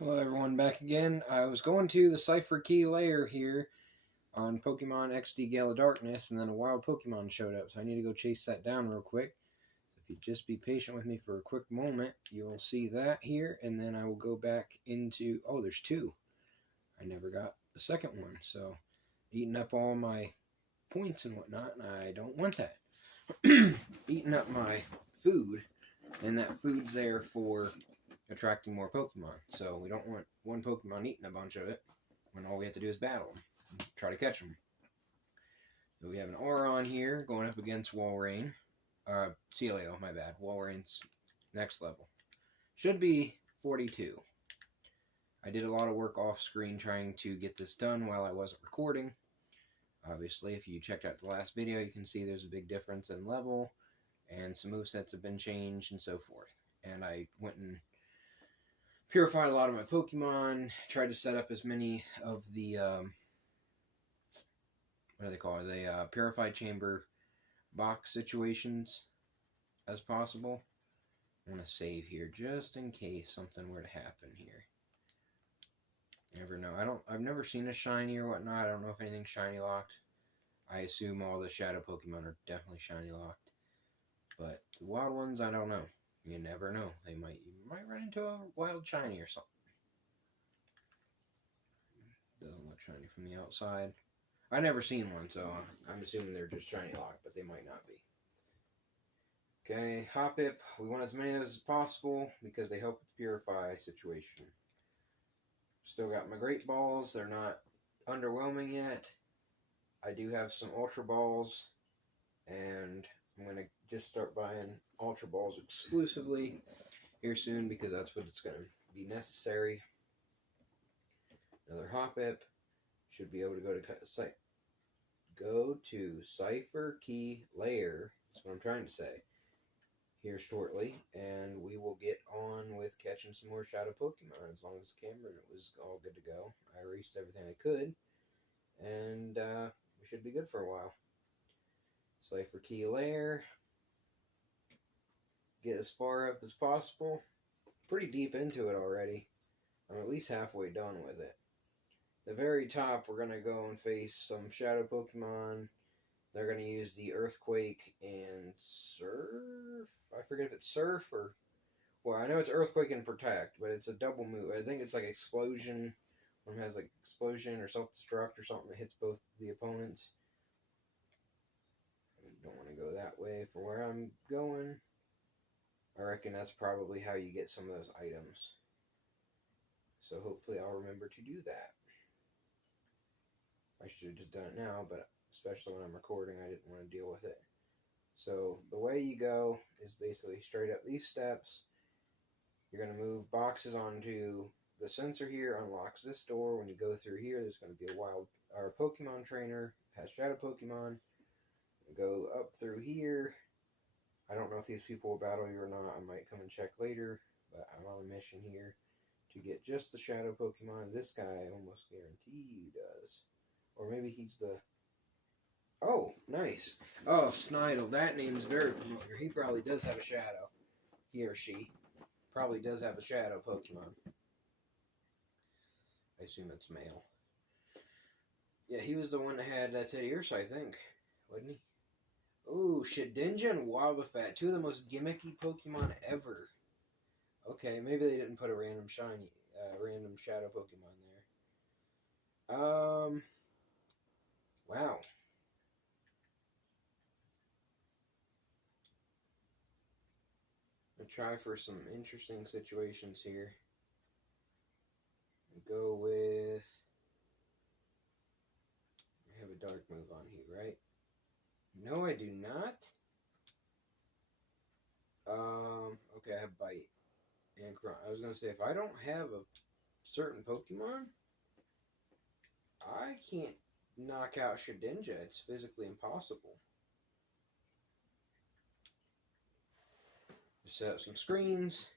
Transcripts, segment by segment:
Hello everyone, back again. I was going to the Cipher key lair here on Pokemon XD Gale of Darkness, and then a wild Pokemon showed up, so I need to go chase that down real quick. So if you just be patient with me for a quick moment, you'll see that here, and then I will go back into... Oh, there's two. I never got the second one, so eating up all my points and whatnot, and I don't want that. Eating up my food, and that food's there for attracting more Pokemon. So we don't want one Pokemon eating a bunch of it when all we have to do is battle them and try to catch them. So we have an Auron here going up against Walrein. Celio, my bad. Walrein's next level. Should be 42. I did a lot of work off screen trying to get this done while I wasn't recording. Obviously, if you checked out the last video, you can see there's a big difference in level, and some movesets have been changed and so forth. And I went and purified a lot of my Pokemon, tried to set up as many of the, what do they call it, the purified chamber box situations as possible. I want to save here just in case something were to happen here. You never know. I've never seen a shiny or whatnot. I don't know if anything's shiny locked. I assume all the shadow Pokemon are definitely shiny locked. But the wild ones, I don't know. You never know. You might run into a wild shiny or something. Doesn't look shiny from the outside. I've never seen one, so I'm assuming they're just shiny locked, but they might not be. Okay, Hoppip. We want as many of those as possible because they help with the purify situation. Still got my Great Balls. They're not underwhelming yet. I do have some Ultra Balls, and I'm going to just start buying Ultra Balls exclusively here soon because that's what it's going to be necessary. Another Hoppip. Should be able to go to Cipher Key Lair. That's what I'm trying to say. Here shortly, and we will get on with catching some more Shadow Pokemon as long as the camera was all good to go. I erased everything I could, and we should be good for a while. Cipher Key Lair. Get as far up as possible. Pretty deep into it already. I'm at least halfway done with it. The very top, we're going to go and face some Shadow Pokemon. They're going to use the Earthquake and Surf. I forget if it's Surf or... Well, I know it's Earthquake and Protect, but it's a double move. I think it's like Explosion. One has like Explosion or Self-Destruct or something that hits both the opponents. I don't want to go that way for where I'm going. I reckon that's probably how you get some of those items. So hopefully I'll remember to do that. I should have just done it now, but especially when I'm recording, I didn't want to deal with it. So the way you go is basically straight up these steps. You're going to move boxes onto the sensor here, unlocks this door. When you go through here, there's going to be a wild or a Pokemon trainer, has Shadow Pokemon. Go up through here. I don't know if these people will battle you or not. I might come and check later, but I'm on a mission here to get just the Shadow Pokemon. This guy almost guaranteed does. Or maybe he's the... Oh, nice. Oh, Snidle. That name is very familiar. He probably does have a Shadow. He or she probably does have a Shadow Pokemon. I assume it's male. Yeah, he was the one that had Teddy Ursa, I think. Wasn't he? Ooh, Shedinja and Wobbuffet. Two of the most gimmicky Pokemon ever. Okay, maybe they didn't put a random shiny, random Shadow Pokemon there. Wow. I'll try for some interesting situations here. Go with... I have a dark move on here, right? No, I do not. Okay, I have Bite. And I was going to say, if I don't have a certain Pokemon, I can't knock out Shedinja. It's physically impossible. Set up some screens.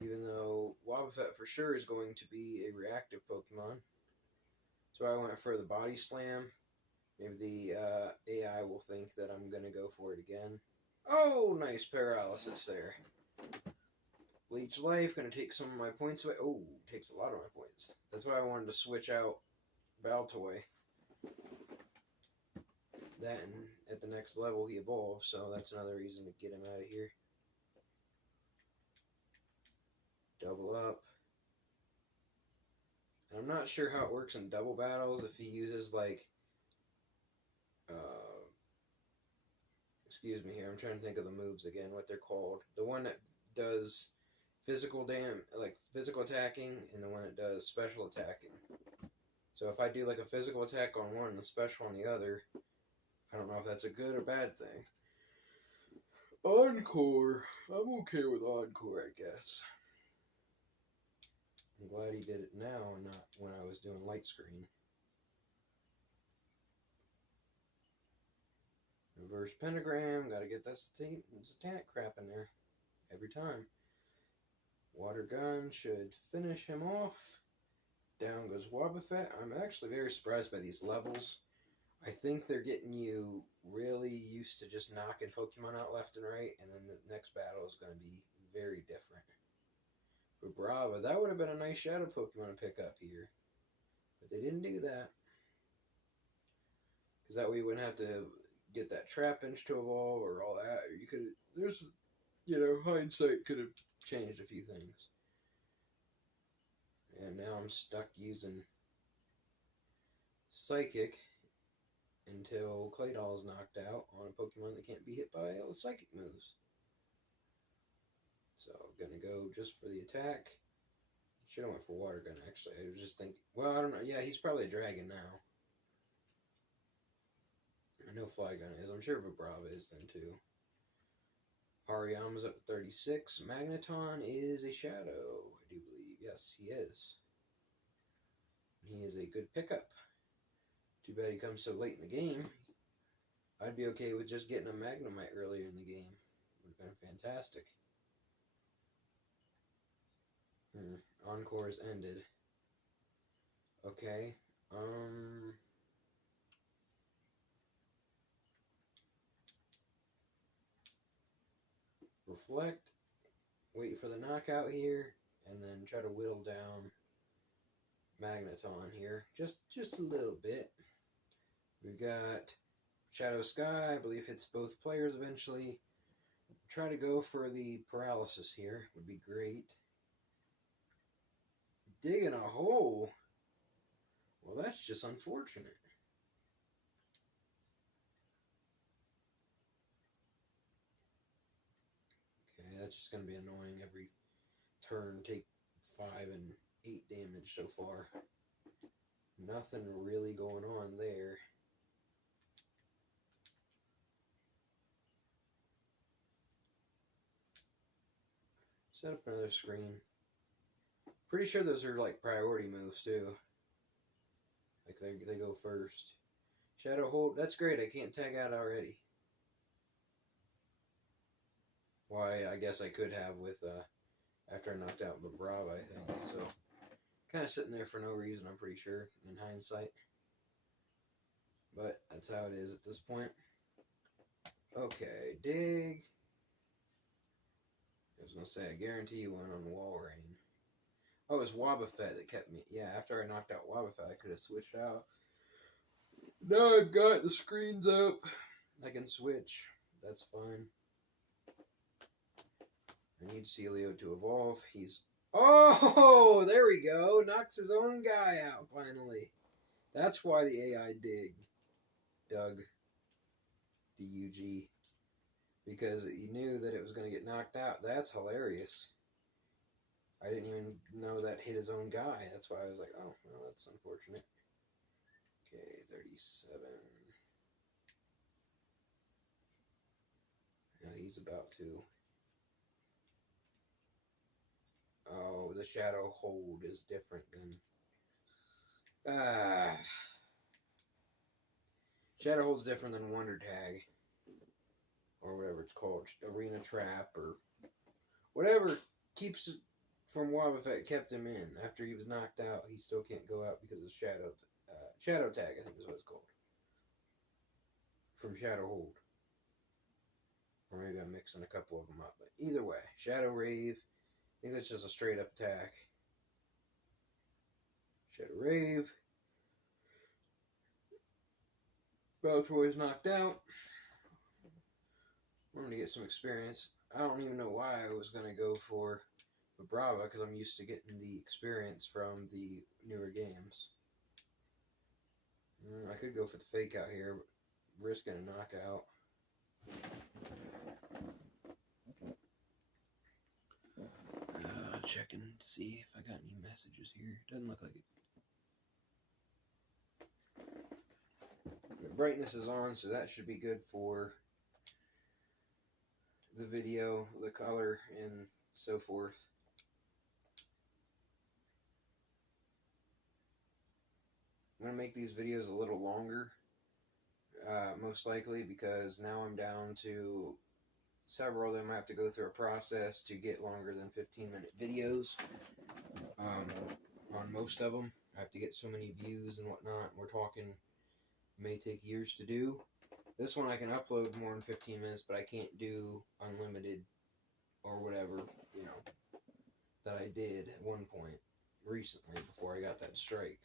Even though Wobbuffet for sure is going to be a reactive Pokemon. So I went for the Body Slam. Maybe the AI will think that I'm going to go for it again. Oh, nice paralysis there. Leech Life, gonna take some of my points away. Oh, takes a lot of my points. That's why I wanted to switch out Baltoy. Then, at the next level, he evolves, so that's another reason to get him out of here. Double up. And I'm not sure how it works in double battles, if he uses, like, excuse me here, I'm trying to think of the moves again, what they're called. The one that does physical physical attacking, and the one that does special attacking. So if I do like a physical attack on one and a special on the other, I don't know if that's a good or bad thing. Encore. I'm okay with Encore, I guess. I'm glad he did it now and not when I was doing light screen. Reverse pentagram. Gotta get that satanic crap in there every time. Water gun should finish him off. Down goes Wobbuffet. I'm actually very surprised by these levels. I think they're getting you really used to just knocking Pokemon out left and right, and then the next battle is going to be very different. But Brava, that would have been a nice Shadow Pokemon to pick up here. But they didn't do that. Because that way you wouldn't have to get that Trapinch to evolve or all that. Or you could, there's, hindsight could have changed a few things. And now I'm stuck using Psychic until Claydol is knocked out on a Pokemon that can't be hit by all the Psychic moves. So I'm going to go just for the attack. Should have went for Water Gun, actually. I was just thinking, well, I don't know. Yeah, he's probably a Dragon now. I know Flygon is. I'm sure Vibrava is then, too. Hariyama's up to 36. Magneton is a Shadow, I do believe. Yes, he is. He is a good pickup. Too bad he comes so late in the game. I'd be okay with just getting a Magnemite earlier in the game. Would have been fantastic. Encore's ended. Okay. Reflect. Wait for the knockout here, and then try to whittle down Magneton here. Just a little bit. We've got Shadow Sky, I believe hits both players eventually. Try to go for the paralysis here. Would be great. Digging a hole. Well, that's just unfortunate. Okay, that's just going to be annoying every turn. Take 5 and 8 damage so far. Nothing really going on there. Set up another screen. Pretty sure those are like priority moves too. Like they go first. Shadow Hold, that's great. I can't tag out already. Why, I guess I could have with after I knocked out Vibrava, I think. So kind of sitting there for no reason, I'm pretty sure, in hindsight. But that's how it is at this point. Okay, dig. I was going to say, I guarantee you went on Walrein. Oh, it was Wobbuffet that kept me. Yeah, after I knocked out Wobbuffet, I could have switched out. Now I've got the screens up. I can switch. That's fine. I need Celio to evolve. He's... Oh, there we go. Knocks his own guy out, finally. That's why the AI dug. D-U-G. Because he knew that it was going to get knocked out. That's hilarious. I didn't even know that hit his own guy. That's why I was like, oh, well, that's unfortunate. Okay, 37. Now he's about to... Oh, the Shadow Hold is different than... Shadow Hold's different than Wonder Tag. Or whatever it's called. Arena Trap or... Whatever keeps... From Wobbuffet kept him in. After he was knocked out, he still can't go out because of Shadow Tag, I think is what it's called. From Shadow Hold. Or maybe I'm mixing a couple of them up. But either way, Shadow Rave think that's just a straight up attack. Shadow Rave. Baltroy's knocked out. I'm going to get some experience. I don't even know why I was going to go for Brava, because I'm used to getting the experience from the newer games. I could go for the fake out here, but risking a knockout. Checking to see if I got any messages here. Doesn't look like it. The brightness is on, so that should be good for the video, the color, and so forth. I'm going to make these videos a little longer, most likely, because now I'm down to several of them. I have to go through a process to get longer than 15-minute videos on most of them. I have to get so many views and whatnot. We're talking, may take years to do. This one I can upload more than 15 minutes, but I can't do unlimited or whatever, you know, that I did at one point recently before I got that strike.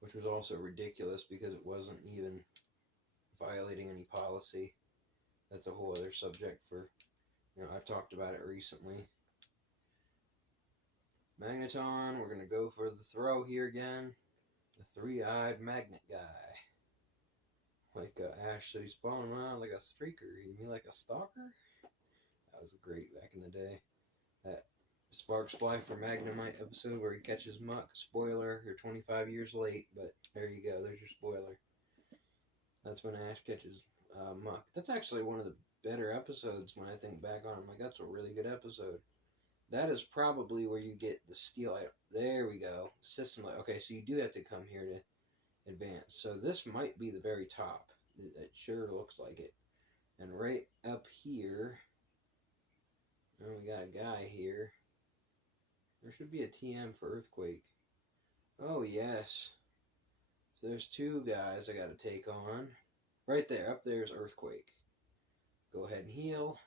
Which was also ridiculous because it wasn't even violating any policy. That's a whole other subject for, you know, I've talked about it recently. Magneton, we're going to go for the throw here again. The three-eyed magnet guy. Like Ash said, he's falling around like a streaker. You mean like a stalker? That was great back in the day. That Sparks Fly for Magnemite episode where he catches Muck. Spoiler, you're 25 years late, but there you go. There's your spoiler. That's when Ash catches Muck. That's actually one of the better episodes when I think back on it. I'm like, that's a really good episode. That is probably where you get the steel item. There we go. System light. Okay, so you do have to come here to advance. So this might be the very top. It sure looks like it. And right up here, oh, we got a guy here. There should be a TM for Earthquake. Oh, yes. So there's two guys I got to take on. Right there. Up there is Earthquake. Go ahead and heal.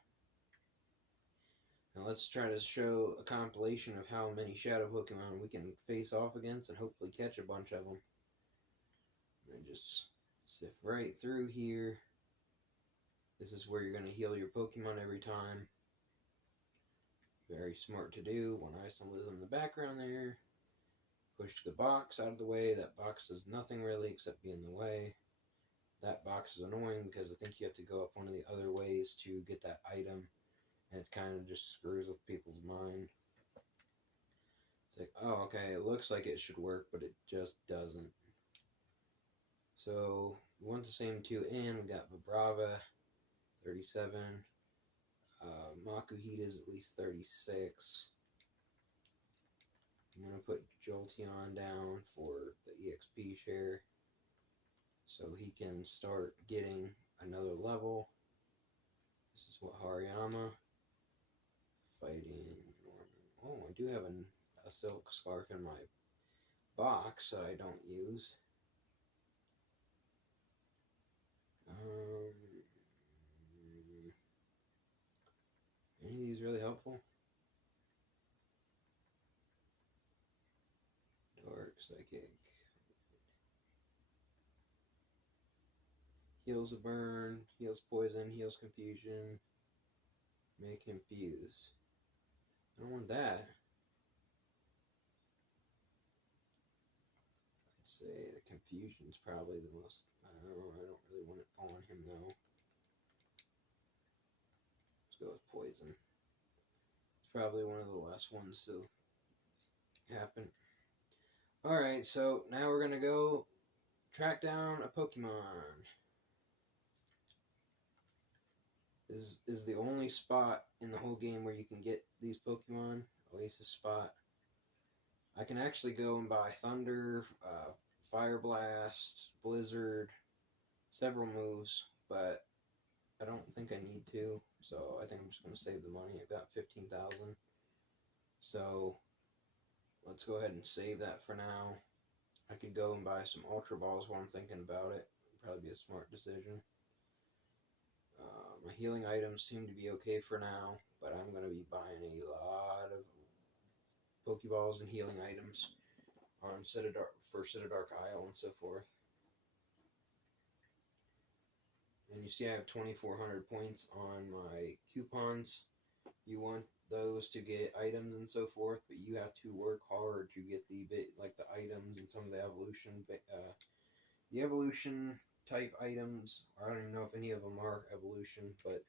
Now let's try to show a compilation of how many Shadow Pokemon we can face off against and hopefully catch a bunch of them. And just sift right through here. This is where you're going to heal your Pokemon every time. Very smart to do. One Isolism in the background there. Push the box out of the way. That box does nothing really except be in the way. That box is annoying because I think you have to go up one of the other ways to get that item. And it kind of just screws with people's mind. It's like, oh, okay, it looks like it should work, but it just doesn't. So, we want the same two in. We got Vibrava, 37. Makuhita is at least 36. I'm going to put Jolteon down for the EXP share so he can start getting another level. This is what Hariyama fighting Norman. Oh, I do have a silk scarf in my box that I don't use. Any of these really helpful? Dark Psychic. Heals a burn, heals poison, heals confusion. May confuse. I don't want that. I'd say the confusion's probably the most. I don't really want it on him though. Let's go with poison. It's probably one of the last ones to happen. Alright, so now we're gonna go track down a Pokemon. Is the only spot in the whole game where you can get these Pokemon. Oasis spot. I can actually go and buy Thunder, Fire Blast, Blizzard, several moves, but I don't think I need to, so I think I'm just going to save the money. I've got 15,000, so let's go ahead and save that for now. I could go and buy some Ultra Balls while I'm thinking about it. It'd probably be a smart decision. My healing items seem to be okay for now. but I'm going to be buying a lot of Pokeballs and healing items on for Citadark Isle and so forth. And you see I have 2,400 points on my coupons. You want those to get items and so forth, but you have to work hard to get the items and some of the evolution type items. I don't even know if any of them are evolution, but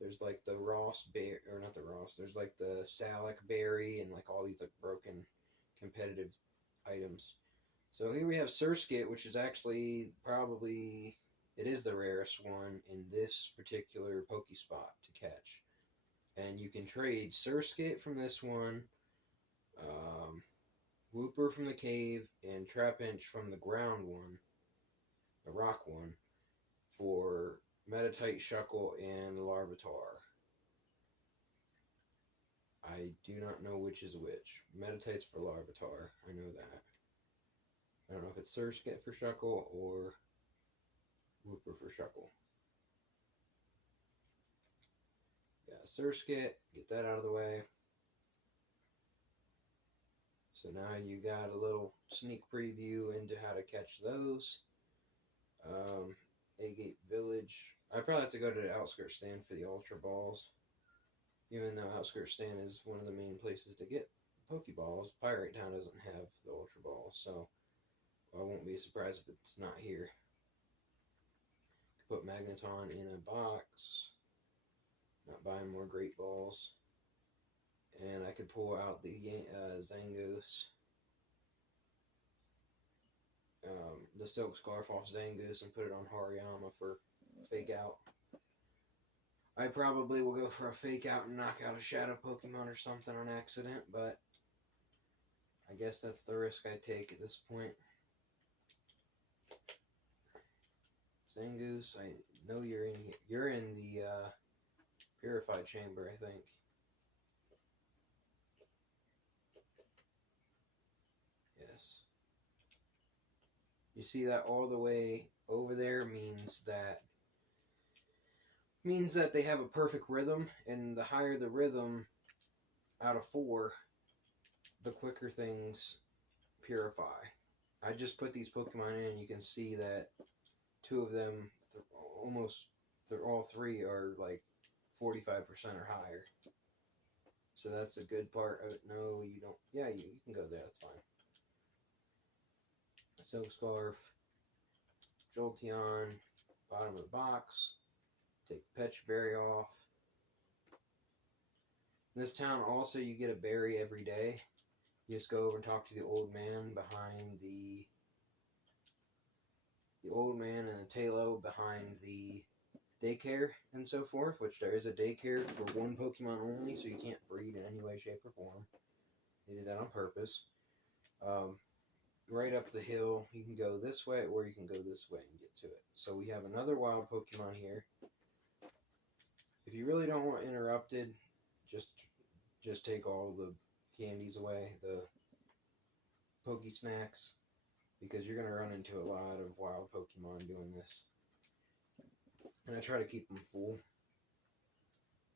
there's like the Ross Berry, or not the Ross, there's like the Salac Berry and like all these like broken competitive items. So here we have Surskit, which is actually probably, it is the rarest one in this particular Pokespot to catch. And you can trade Surskit from this one, Wooper from the cave, and Trapinch from the ground one, the rock one, for Metatite, Shuckle, and Larvitar. I do not know which is which. Metatite's for Larvitar, I know that. I don't know if it's Surskit for Shuckle or Wooper for Shuckle. Got Surskit, get that out of the way. So now you got a little sneak preview into how to catch those. Agate Village. I probably have to go to the Outskirts stand for the Ultra Balls. Even though Outskirts stand is one of the main places to get Pokeballs, Pirate Town doesn't have the Ultra Balls, so I won't be surprised if it's not here. Put Magneton in a box. Not buying more Great Balls. And I could pull out the Zangoose. The Silk Scarf off Zangoose and put it on Hariyama for Fake Out. I probably will go for a Fake Out and knock out a Shadow Pokemon or something on accident, but I guess that's the risk I take at this point. Zangoose, I know you're in here. You're in the Purified Chamber, I think. Yes. You see that all the way over there means that they have a perfect rhythm, and the higher the rhythm out of 4, the quicker things purify. I just put these Pokemon in, and you can see that 2 of them, all 3 are like 45% or higher. So that's a good part of it. No, you don't. Yeah, you can go there. That's fine. Silk Scarf, Jolteon, bottom of the box. Take the Pecha Berry off. In this town also you get a berry every day. You just go over and talk to the old man behind the old man and the Talo behind the daycare and so forth, which there is a daycare for one Pokemon only, so you can't breed in any way, shape, or form. They did that on purpose. Right up the hill, you can go this way, or you can go this way and get to it. So we have another wild Pokemon here. If you really don't want interrupted, just take all the candies away, the Poke Snacks, because you're going to run into a lot of wild Pokemon doing this. And I try to keep them full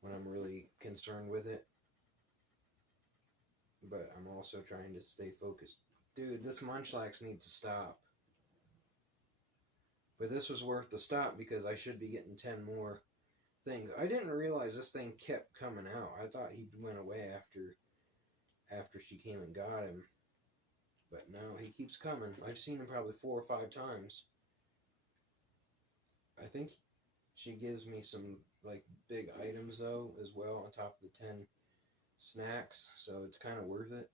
when I'm really concerned with it. But I'm also trying to stay focused. Dude, this Munchlax needs to stop. But this was worth the stop because I should be getting 10 more things. I didn't realize this thing kept coming out. I thought he went away after she came and got him. But no, he keeps coming. I've seen him probably 4 or 5 times. I think she gives me some like big items though as well on top of the 10 snacks, so it's kind of worth it.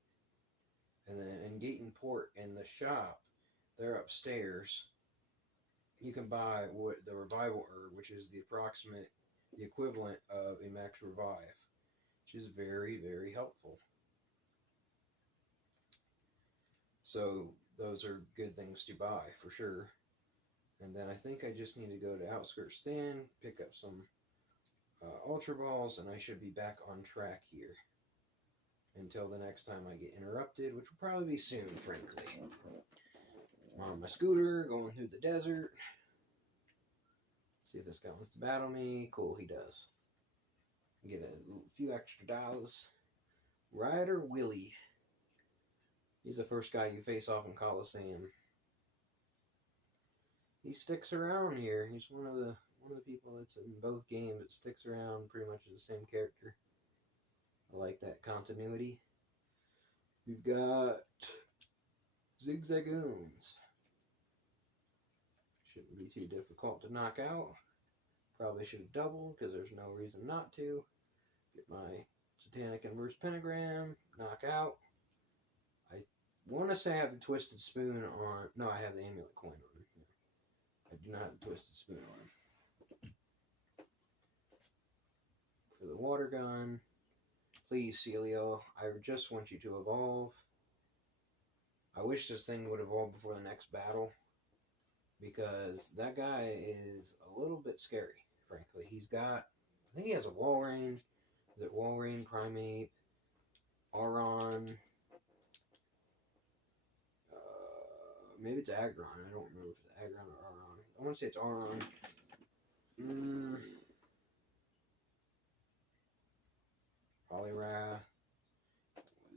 And then in Gate and Port in the shop, they're upstairs. You can buy the Revival Herb, which is the equivalent of a Max Revive, which is very, very helpful. So those are good things to buy for sure. And then I think I just need to go to Outskirts Stand, pick up some Ultra Balls, and I should be back on track here until the next time I get interrupted, which will probably be soon, frankly. I'm on my scooter, going through the desert. See if this guy wants to battle me. Cool, he does. Get a few extra dollars. Ryder Willie. He's the first guy you face off in Coliseum. He sticks around here. He's one of the people that's in both games that sticks around pretty much as the same character. I like that continuity. We've got Zigzagoons. Shouldn't be too difficult to knock out. Probably should have doubled because there's no reason not to. Get my Satanic Inverse Pentagram. Knock out. I want to say I have the Twisted Spoon on. No, I have the Amulet Coin on. I do not have the Twisted Spoon on. For the Water Gun. Please, Celio, I just want you to evolve. I wish this thing would evolve before the next battle, because that guy is a little bit scary, frankly. He's got, I think he has a Walrein. Is it Walrein, Primate, Auron? Maybe it's Aggron. I don't remember if it's Aggron or Auron. I want to say it's Auron. Poliwrath.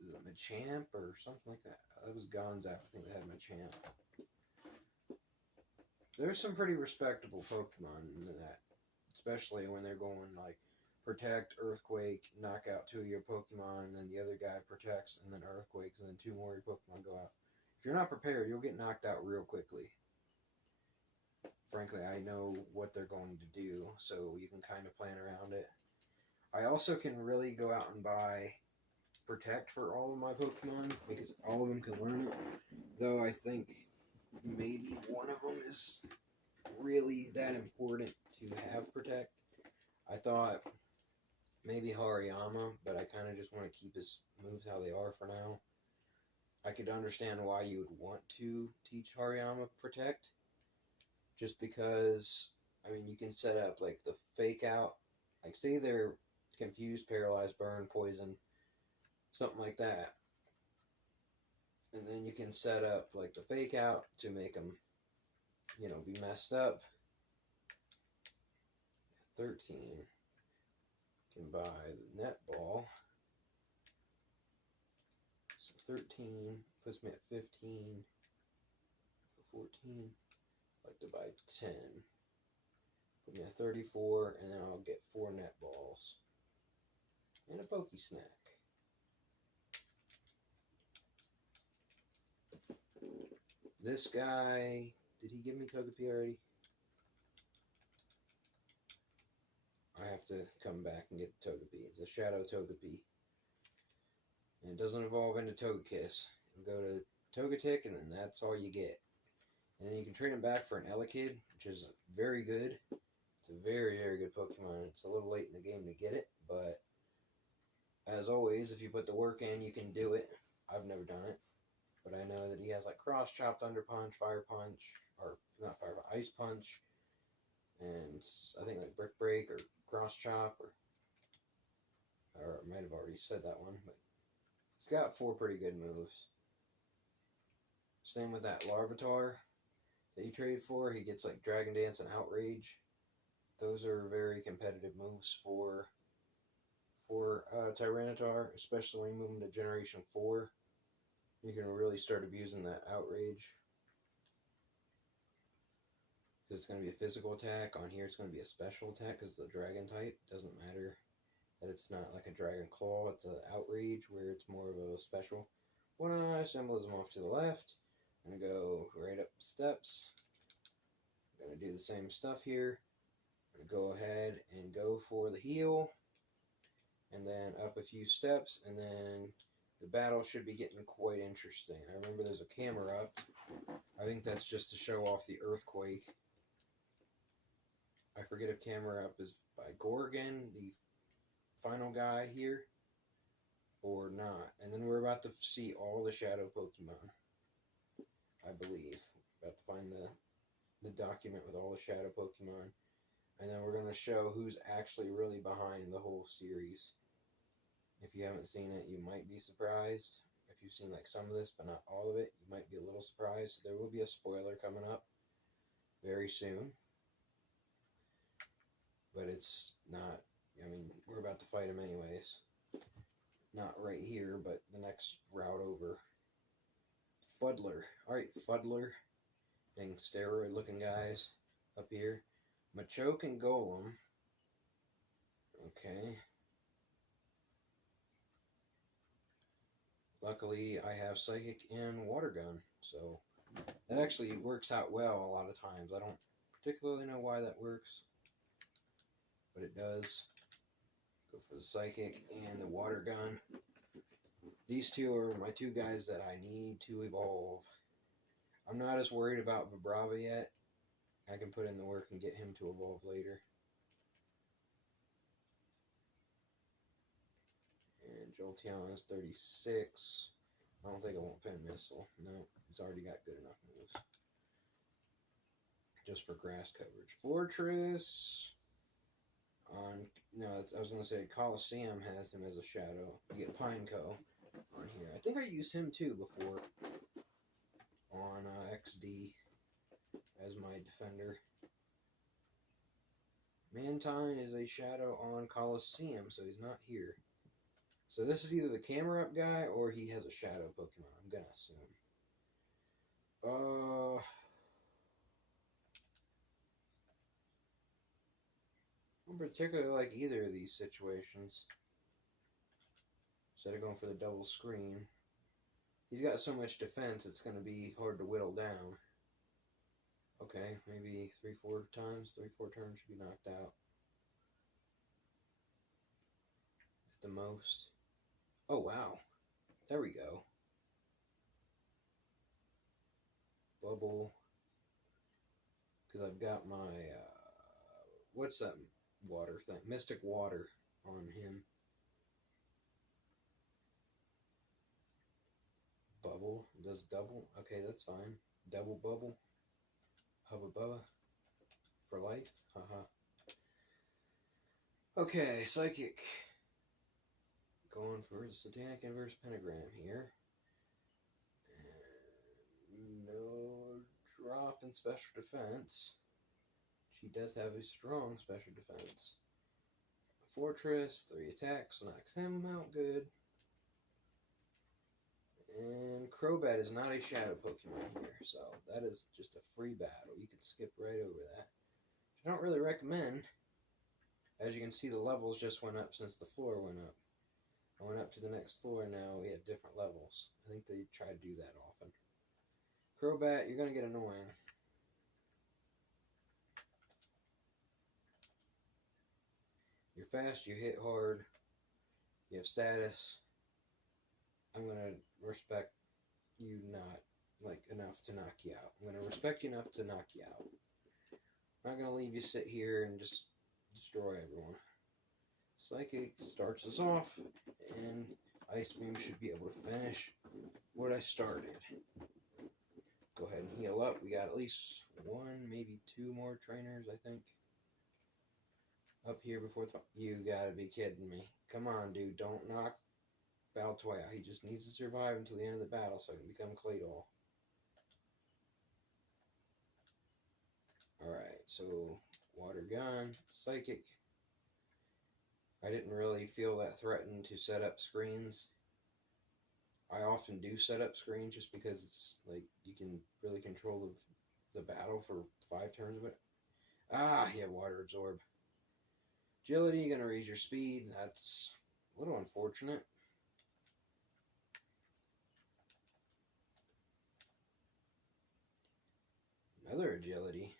Was it Machamp or something like that? That was Gonzap. I think they had Machamp. There's some pretty respectable Pokemon in that, especially when they're going like Protect, Earthquake, knock out 2 of your Pokemon, and then the other guy protects, and then Earthquakes, and then 2 more of your Pokemon go out. If you're not prepared, you'll get knocked out real quickly. Frankly, I know what they're going to do, so you can kind of plan around it. I also can really go out and buy Protect for all of my Pokemon, because all of them can learn it. Though I think maybe one of them is really that important to have Protect. I thought maybe Hariyama, but I kind of just want to keep his moves how they are for now. I could understand why you would want to teach Hariyama Protect, just because, I mean, you can set up like the Fake Out, like say they're Confused, Paralyzed, Burn, Poison, something like that. And then you can set up like the Fake Out to make them, you know, be messed up. 13. Can buy the Net Ball. So 13 puts me at 15. 14. I'd like to buy 10. Put me at 34, and then I'll get 4 Net Balls. And a Poke Snack. This guy, did he give me Togepi already? I have to come back and get Togepi. It's a Shadow Togepi. And it doesn't evolve into Togekiss. It'll go to Togetic, and then that's all you get. And then you can trade him back for an Elekid, which is very good. It's a very, very good Pokemon. It's a little late in the game to get it, but as always, if you put the work in, you can do it. I've never done it, but I know that he has like Cross Chop, Thunder Punch, Fire Punch, or not Fire Punch, Ice Punch, and I think like Brick Break or Cross Chop, or I might have already said that one, but he's got 4 pretty good moves. Same with that Larvitar that you trade for. He gets like Dragon Dance and Outrage. Those are very competitive moves for Tyranitar, especially when you move him to Generation 4. You can really start abusing that Outrage. It's going to be a physical attack. On here, it's going to be a special attack because the Dragon type. Doesn't matter that it's not like a Dragon Claw. It's an Outrage where it's more of a special. One Eye, Symbolism off to the left. I'm going to go right up steps. I'm going to do the same stuff here. I'm going to go ahead and go for the heal. And then up a few steps. And then the battle should be getting quite interesting. I remember there's a camera up. I think that's just to show off the Earthquake. I forget if Camera Up is by Gorgon, the final guy here, or not. And then we're about to see all the Shadow Pokemon, I believe. About to find the document with all the Shadow Pokemon. And then we're going to show who's actually really behind the whole series. If you haven't seen it, you might be surprised. If you've seen like some of this, but not all of it, you might be a little surprised. There will be a spoiler coming up very soon. But it's not I mean, we're about to fight him anyways. Not right here, but the next route over. Fuddler. Alright, Fuddler. Dang steroid looking guys up here. Machoke and Golem. Okay. Luckily, I have Psychic and Water Gun, so that actually works out well a lot of times. I don't particularly know why that works, but it does. Go for the Psychic and the Water Gun. These two are my two guys that I need to evolve. I'm not as worried about Vibrava yet. I can put in the work and get him to evolve later. And Jolteon is 36. I don't think I want Pen Missile. No, he's already got good enough moves. Just for grass coverage. Fortress. No, I was going to say Coliseum has him as a shadow. You get Pineco on here. I think I used him too before on XD as my defender. Mantine is a shadow on Coliseum, so he's not here. So this is either the camera up guy or he has a shadow Pokemon, I'm going to assume. I don't particularly like either of these situations. Instead of going for the double screen. He's got so much defense, it's going to be hard to whittle down. Okay, maybe 3-4 turns should be knocked out. At the most. Oh, wow. There we go. Bubble. Because I've got my, what's that water thing? Mystic Water on him. Bubble. Does double? Okay, that's fine. Double bubble. Hubba Bubba. For life. Haha. Okay, Psychic. Going for the Satanic Inverse Pentagram here. And no drop in Special Defense. She does have a strong Special Defense. Fortress, 3 attacks, knocks him out good. And Crobat is not a Shadow Pokemon here, so that is just a free battle. You can skip right over that. Which I don't really recommend. As you can see, the levels just went up since the floor went up. I went up to the next floor now, we have different levels. I think they try to do that often. Crobat, you're going to get annoying. You're fast, you hit hard, you have status. I'm going to respect you not, like, enough to knock you out. I'm going to respect you enough to knock you out. I'm not going to leave you sit here and just destroy everyone. Psychic starts us off, and Ice Beam should be able to finish what I started. Go ahead and heal up. We got at least 1, maybe 2 more trainers, I think. Up here before the... You gotta be kidding me. Come on, dude. Don't knock Baltoy out. He just needs to survive until the end of the battle so I can become Claydol. Alright, so Water Gun, Psychic. I didn't really feel that threatened to set up screens. I often do set up screens just because it's like you can really control the battle for 5 turns. But yeah, Water Absorb. Agility, gonna raise your speed. That's a little unfortunate. Another agility.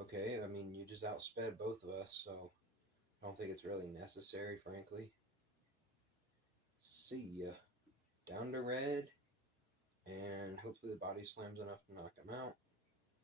Okay, I mean, you just outsped both of us, so I don't think it's really necessary, frankly. See ya. Down to red, and hopefully the body slams enough to knock him out.